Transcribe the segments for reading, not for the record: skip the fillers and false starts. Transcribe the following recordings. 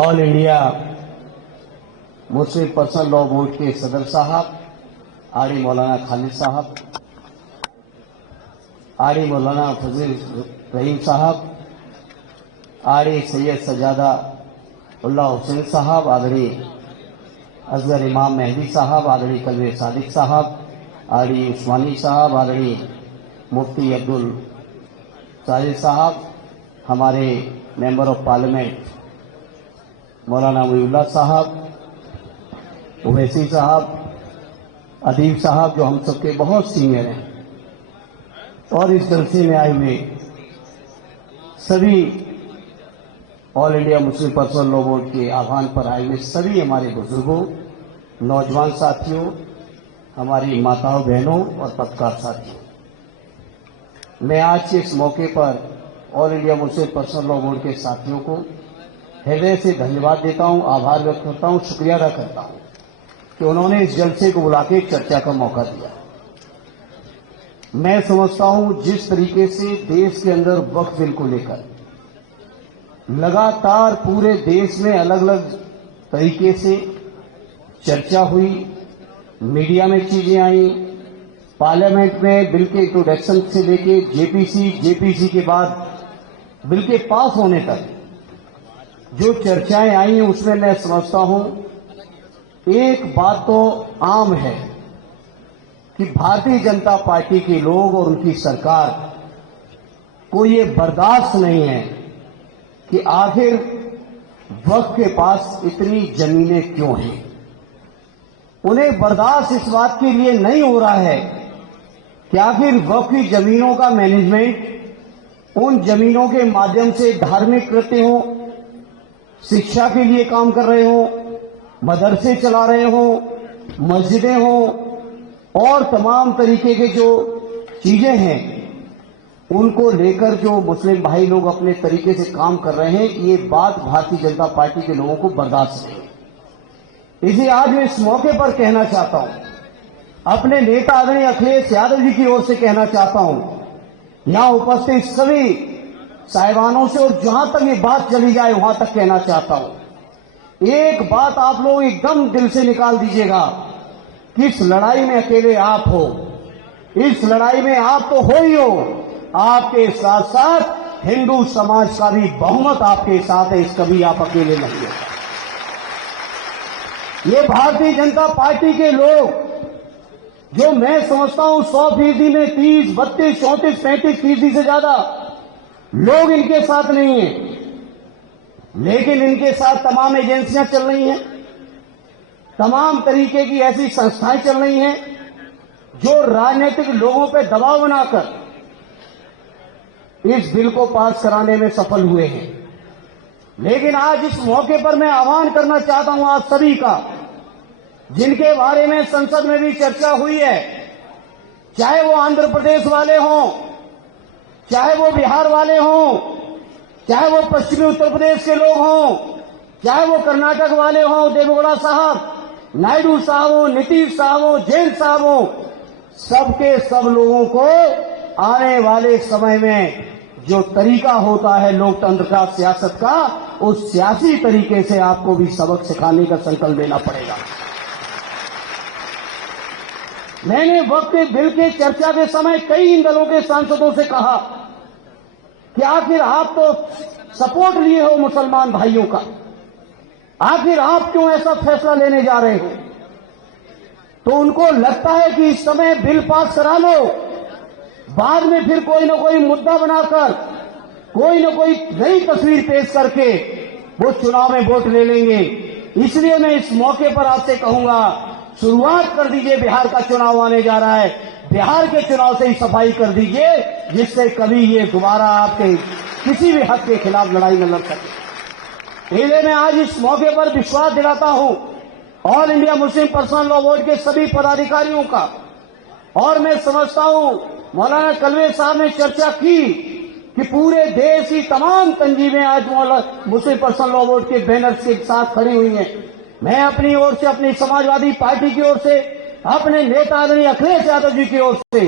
All India Muslim personal law board के सदर साहब आड़ी मौलाना खालिद साहब, आड़ी मौलाना फजील रहीम साहब, आड़ी सैयद सजादा उल्ला हुसैन साहब, आदरणीय असगर इमाम मेहदी साहब, आदरणीय कलवे सादिक साहब, आड़ी उस्मानी साहब, आदरणीय मुफ्ती अब्दुल साजिद साहब, हमारे मेंबर ऑफ पार्लियामेंट मौलाना मुईउल्लाह साहब, ओवैसी साहब, अदीब साहब जो हम सबके बहुत सीनियर हैं, और इस जलसे में आए हुए सभी all India Muslim personal law board के आह्वान पर आए हुए सभी हमारे बुजुर्गों, नौजवान साथियों, हमारी माताओं बहनों और पत्रकार साथियों, मैं आज के इस मौके पर all India Muslim personal law board के साथियों को हृदय से धन्यवाद देता हूं, आभार व्यक्त करता हूं, शुक्रिया अदा करता हूं कि उन्होंने इस जलसे को बुला के चर्चा का मौका दिया। मैं समझता हूं जिस तरीके से देश के अंदर वक्फ बिल को लेकर लगातार पूरे देश में अलग अलग तरीके से चर्चा हुई, मीडिया में चीजें आई, पार्लियामेंट में बिल के इंट्रोडक्शन से लेके जेपीसी के बाद बिल के पास होने तक जो चर्चाएं आई हैं उसमें मैं समझता हूं एक बात तो आम है कि भारतीय जनता पार्टी के लोग और उनकी सरकार को ये बर्दाश्त नहीं है कि आखिर वक्फ के पास इतनी जमीनें क्यों हैं। उन्हें बर्दाश्त इस बात के लिए नहीं हो रहा है कि आखिर वक्फ की जमीनों का मैनेजमेंट उन जमीनों के माध्यम से धार्मिक कृत्य हो, शिक्षा के लिए काम कर रहे हो, मदरसे चला रहे हो, मस्जिदें हो और तमाम तरीके के जो चीजें हैं उनको लेकर जो मुस्लिम भाई लोग अपने तरीके से काम कर रहे हैं, ये बात भारतीय जनता पार्टी के लोगों को बर्दाश्त नहीं। इसे आज मैं इस मौके पर कहना चाहता हूं, अपने नेता आदरणीय अखिलेश यादव जी की ओर से कहना चाहता हूं, यहां उपस्थित सभी साहिबानों से और जहां तक ये बात चली जाए वहां तक कहना चाहता हूं, एक बात आप लोग एकदम दिल से निकाल दीजिएगा कि इस लड़ाई में अकेले आप हो, इस लड़ाई में आप तो हो ही हो, आपके साथ साथ हिंदू समाज का भी बहुमत आपके साथ है, इस कभी आप अकेले नहीं है। ये भारतीय जनता पार्टी के लोग जो मैं समझता हूं 100% में 30, 32, 34, 35% से ज्यादा लोग इनके साथ नहीं हैं, लेकिन इनके साथ तमाम एजेंसियां चल रही हैं, तमाम तरीके की ऐसी संस्थाएं चल रही हैं जो राजनीतिक लोगों पर दबाव बनाकर इस बिल को पास कराने में सफल हुए हैं। लेकिन आज इस मौके पर मैं आह्वान करना चाहता हूं आप सभी का, जिनके बारे में संसद में भी चर्चा हुई है, चाहे वो आंध्र प्रदेश वाले हों, चाहे वो बिहार वाले हों, चाहे वो पश्चिमी उत्तर प्रदेश के लोग हों, चाहे वो कर्नाटक वाले हों, देवेगौड़ा साहब, नायडू साहब हो, नीतीश साहब हो, जैन साहब हो, सबके सब लोगों को आने वाले समय में जो तरीका होता है लोकतंत्र का, सियासत का, उस सियासी तरीके से आपको भी सबक सिखाने का संकल्प लेना पड़ेगा। मैंने वक्त के बिल के चर्चा के समय कई इन दलों के सांसदों से कहा कि आखिर आप तो सपोर्ट लिए हो मुसलमान भाइयों का, आखिर आप क्यों ऐसा फैसला लेने जा रहे हो। तो उनको लगता है कि इस समय बिल पास करा लो, बाद में फिर कोई न कोई मुद्दा बनाकर कोई न कोई नई तस्वीर पेश करके वो चुनाव में वोट ले लेंगे। इसलिए मैं इस मौके पर आपसे कहूंगा, शुरुआत कर दीजिए, बिहार का चुनाव आने जा रहा है, बिहार के चुनाव से ही सफाई कर दीजिए, जिससे कभी ये दोबारा आपके किसी भी हक के खिलाफ लड़ाई न लड़ सके। इसलिए मैं आज इस मौके पर विश्वास दिलाता हूं all India Muslim personal law board के सभी पदाधिकारियों का, और मैं समझता हूं मौलाना कलवे साहब ने चर्चा की कि पूरे देश की तमाम तंजीमें आज मुस्लिम पर्सनल लॉ बोर्ड के बैनर के साथ खड़ी हुई हैं। मैं अपनी ओर से, अपनी समाजवादी पार्टी की ओर से, अपने नेता आदरणीय अखिलेश यादव जी की ओर से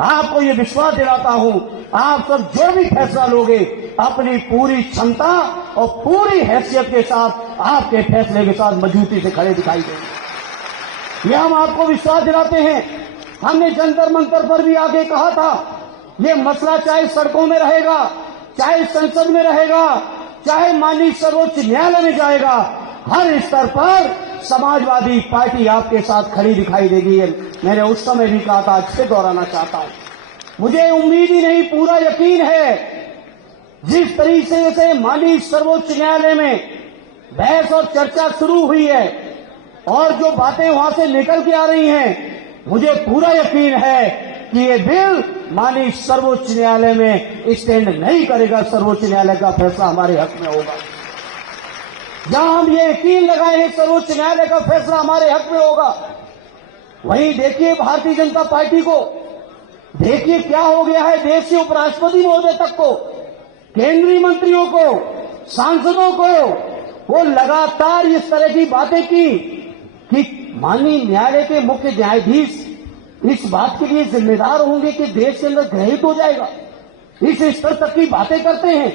आपको ये विश्वास दिलाता हूं, आप सब जो भी फैसला लोगे अपनी पूरी क्षमता और पूरी हैसियत के साथ आपके फैसले के साथ मजबूती से खड़े दिखाई देंगे। ये हम आपको विश्वास दिलाते हैं। हमने जंतर मंतर पर भी आगे कहा था, ये मसला चाहे सड़कों में रहेगा, चाहे संसद में रहेगा, चाहे माननीय सर्वोच्च न्यायालय में जाएगा, हर स्तर पर समाजवादी पार्टी आपके साथ खड़ी दिखाई देगी। मैंने उस समय भी कहा था, आज से दोहराना चाहता हूं। मुझे उम्मीद ही नहीं, पूरा यकीन है, जिस तरीके से माननीय सर्वोच्च न्यायालय में बहस और चर्चा शुरू हुई है और जो बातें वहां से निकल के आ रही हैं, मुझे पूरा यकीन है कि ये बिल माननीय सर्वोच्च न्यायालय में स्टैंड नहीं करेगा। सर्वोच्च न्यायालय का फैसला हमारे हक में होगा। जहां हम ये यकीन लगाए हैं सर्वोच्च न्यायालय का फैसला हमारे हक में होगा, वहीं देखिए भारतीय जनता पार्टी को, देखिए क्या हो गया है देश के उपराष्ट्रपति महोदय तक को, केंद्रीय मंत्रियों को, सांसदों को, वो लगातार इस तरह की बातें की कि माननीय न्यायालय के मुख्य न्यायाधीश इस बात के लिए जिम्मेदार होंगे कि देश के अंदर ग्रहित हो जाएगा। इस स्तर तक की बातें करते हैं।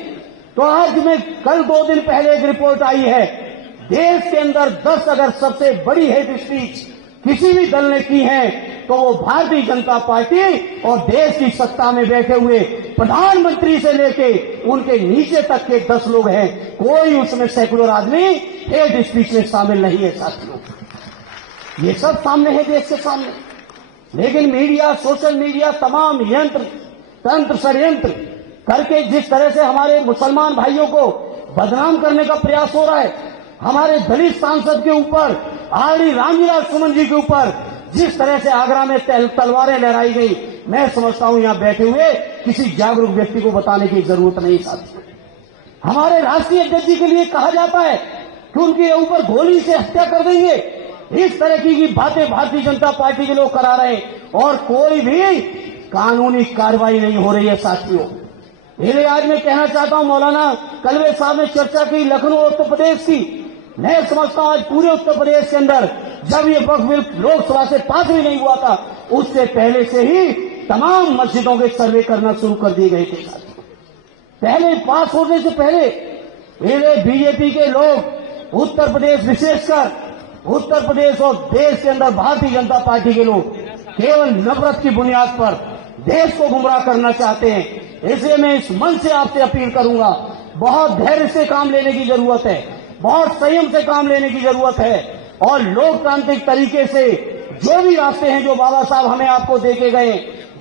तो आज में कल 2 दिन पहले एक रिपोर्ट आई है, देश के अंदर 10 अगर सबसे बड़ी हेट स्पीच किसी भी दल ने की है तो वो भारतीय जनता पार्टी और देश की सत्ता में बैठे हुए प्रधानमंत्री से लेके उनके नीचे तक के 10 लोग हैं। कोई उसमें सेकुलर आदमी हेट स्पीच में शामिल नहीं है साथियों। ये सब सामने है देश के सामने, लेकिन मीडिया, सोशल मीडिया तमाम तंत्र षड्यंत्र करके जिस तरह से हमारे मुसलमान भाइयों को बदनाम करने का प्रयास हो रहा है, हमारे दलित सांसद के ऊपर, आरडी रामविलास सुमन जी के ऊपर जिस तरह से आगरा में तलवारें लहराई गई, मैं समझता हूं यहां बैठे हुए किसी जागरूक व्यक्ति को बताने की जरूरत नहीं साथी। हमारे राष्ट्रीय अध्यक्ष जी के लिए कहा जाता है कि उनके ऊपर गोली से हत्या कर देंगे। इस तरह की बातें भारतीय जनता पार्टी के लोग करा रहे हैं और कोई भी कानूनी कार्रवाई नहीं हो रही है साथियों। मेरे आज मैं कहना चाहता हूं, मौलाना कलवे साहब ने चर्चा की लखनऊ उत्तर प्रदेश की। मैं समझता हूं आज पूरे उत्तर प्रदेश के अंदर जब ये वक्फ बिल लोकसभा से पास भी नहीं हुआ था, उससे पहले से ही तमाम मस्जिदों के सर्वे करना शुरू कर दिए गए थे। पहले पास होने से पहले मेरे बीजेपी के लोग, उत्तर प्रदेश विशेषकर उत्तर प्रदेश और देश के अंदर भारतीय जनता पार्टी के लोग केवल नफरत की बुनियाद पर देश को गुमराह करना चाहते हैं। इसलिए मैं इस मंच से आपसे अपील करूंगा, बहुत धैर्य से काम लेने की जरूरत है, बहुत संयम से काम लेने की जरूरत है और लोकतांत्रिक तरीके से जो भी रास्ते हैं जो बाबा साहब हमें आपको देके गए,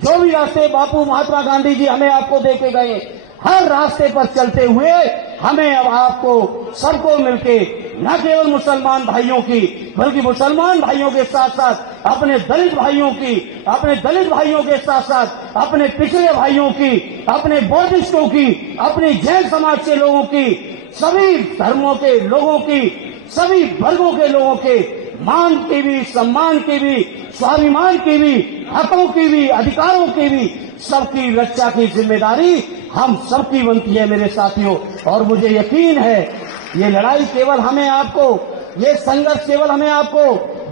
जो भी रास्ते बापू महात्मा गांधी जी हमें आपको देके गए, हर रास्ते पर चलते हुए हमें अब आपको सबको मिलके न केवल मुसलमान भाइयों की बल्कि मुसलमान भाइयों के साथ साथ अपने दलित भाइयों की, अपने दलित भाइयों के साथ साथ अपने पिछड़े भाइयों की, अपने बौद्धिस्टों की, अपने जैन समाज के लोगों की, सभी धर्मों के लोगों की, सभी वर्गों के लोगों के मान की भी, सम्मान की भी, स्वाभिमान की भी, हकों की भी, अधिकारों की भी, सबकी रक्षा की जिम्मेदारी हम सबकी बनती है मेरे साथियों। और मुझे यकीन है ये लड़ाई केवल हमें आपको, ये संघर्ष केवल हमें आपको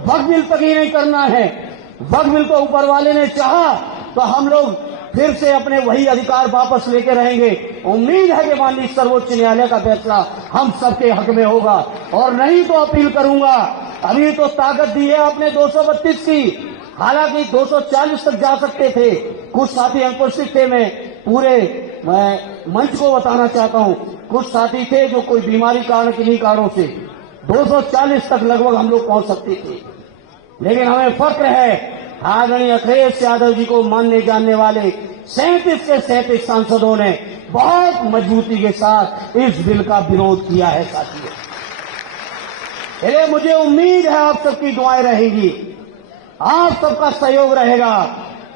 वक्फ बिल तक ही नहीं करना है। वक्फ बिल को ऊपर वाले ने चाहा तो हम लोग फिर से अपने वही अधिकार वापस लेके रहेंगे। उम्मीद है कि माननीय सर्वोच्च न्यायालय का फैसला हम सबके हक में होगा। और नहीं तो अपील करूंगा, अभी तो ताकत दी है आपने 232 की, हालांकि 240 तक जा सकते थे। कुछ साथी अनुपस्थित थे, मैं मंच को बताना चाहता हूं, कुछ साथी थे जो कोई बीमारी कारण किन्हीं कारणों से 240 तक लगभग हम लोग पहुंच सकते थे, लेकिन हमें फक्र है आदरणीय अखिलेश यादव जी को मानने जानने वाले 37 के 37 सांसदों ने बहुत मजबूती के साथ इस बिल का विरोध किया है साथियों। मुझे उम्मीद है आप सबकी दुआएं रहेंगी, आप सबका सहयोग रहेगा,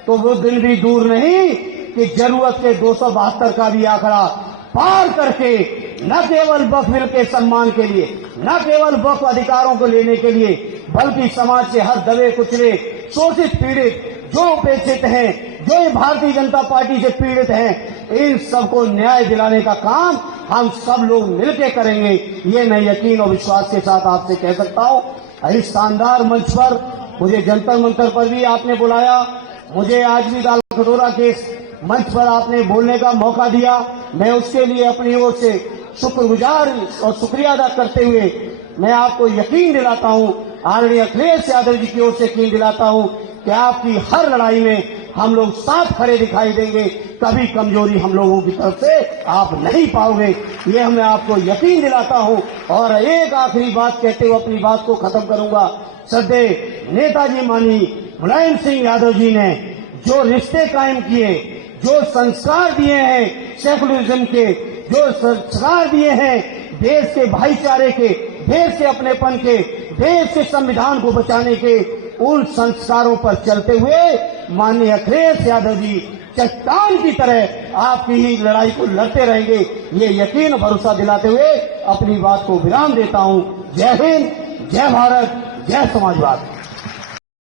तो वो दिन भी दूर नहीं कि जरूरत के 272 का भी आंकड़ा पार करके न केवल वक्फ बिल के सम्मान के लिए, न केवल वक्फ अधिकारों को लेने के लिए, बल्कि समाज के हर दबे कुचले, शोषित पीड़ित, जो उपेक्षित हैं, जो भारतीय जनता पार्टी से पीड़ित हैं, इन सबको न्याय दिलाने का काम हम सब लोग मिलकर करेंगे। ये मैं यकीन और विश्वास के साथ आपसे कह सकता हूं। इस शानदार मंच पर मुझे जंतर मंतर पर भी आपने बुलाया, मुझे आज भी दाल कटोरा केस मंच पर आपने बोलने का मौका दिया, मैं उसके लिए अपनी ओर से शुक्रगुजार और शुक्रिया अदा करते हुए मैं आपको यकीन दिलाता हूं, आदरणीय अखिलेश यादव जी की ओर से यकीन दिलाता हूं कि आपकी हर लड़ाई में हम लोग साथ खड़े दिखाई देंगे। कभी कमजोरी हम लोगों की तरफ से आप नहीं पाओगे, ये मैं आपको यकीन दिलाता हूं। और एक आखिरी बात कहते हुए अपनी बात को खत्म करूंगा। श्रद्धेय नेताजी माननीय मुलायम सिंह यादव जी ने जो रिश्ते कायम किए, जो संस्कार दिए हैं सेकुलरिज्म के, जो संस्कार दिए हैं देश के भाईचारे के, देश के अपनेपन के, देश के संविधान को बचाने के, उन संस्कारों पर चलते हुए माननीय अखिलेश यादव जी चट्टान की तरह आपकी ही लड़ाई को लड़ते रहेंगे, ये यकीन भरोसा दिलाते हुए अपनी बात को विराम देता हूं। जय हिंद, जय भारत, जय समाजवाद।